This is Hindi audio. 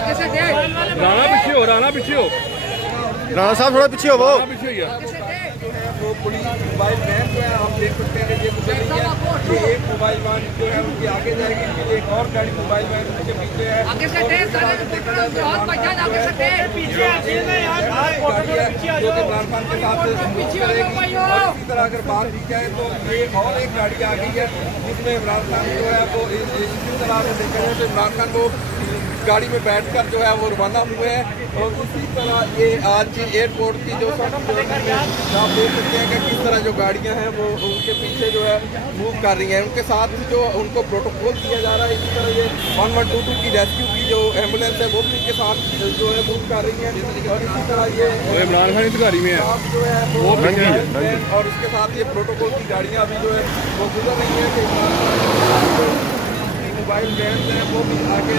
राणा पीछे हो, राणा पीछे हो, राणा साहब थोड़ा पीछे हो वो। राणा पीछे ही है। वो पुलिस मोबाइल वैन जो है आप देख सकते हैं कि ये गुजर रही है। ये एक मोबाइल वैन जो है उनकी आगे जाएगी, फिर एक और गाड़ी मोबाइल वैन उनके पीछे है। आगे से टेक गाड़ी है जो कि इमरान खान के साथ करेगी। और इसी तरह अगर बात की जाए तो ये और एक गाड़ी आ गई है जिसमें इमरान खान जो है वो इसी तरह से देखा जाए तो इमरान खान वो गाड़ी में बैठकर जो है वो रवाना हुए हैं। और उसी तरह ये आज एयरपोर्ट की जो सड़क आप देख सकते हैं कि किस तरह जो गाड़ियां हैं वो उनके पीछे जो है मूव कर रही हैं। उनके साथ जो उनको प्रोटोकॉल दिया जा रहा है, इसी तरह ये 1122 की रेस्क्यू की जो एम्बुलेंस है वो भी उनके साथ जो है मूव कर रही है। और इसी तरह ये वो इमरान खान अधिकारी में है, जो है वो पीछे है। और उसके साथ ये प्रोटोकॉल की गाड़ियां अभी जो है वो गुजर रही है कि मोबाइल वैन है वो भी आगे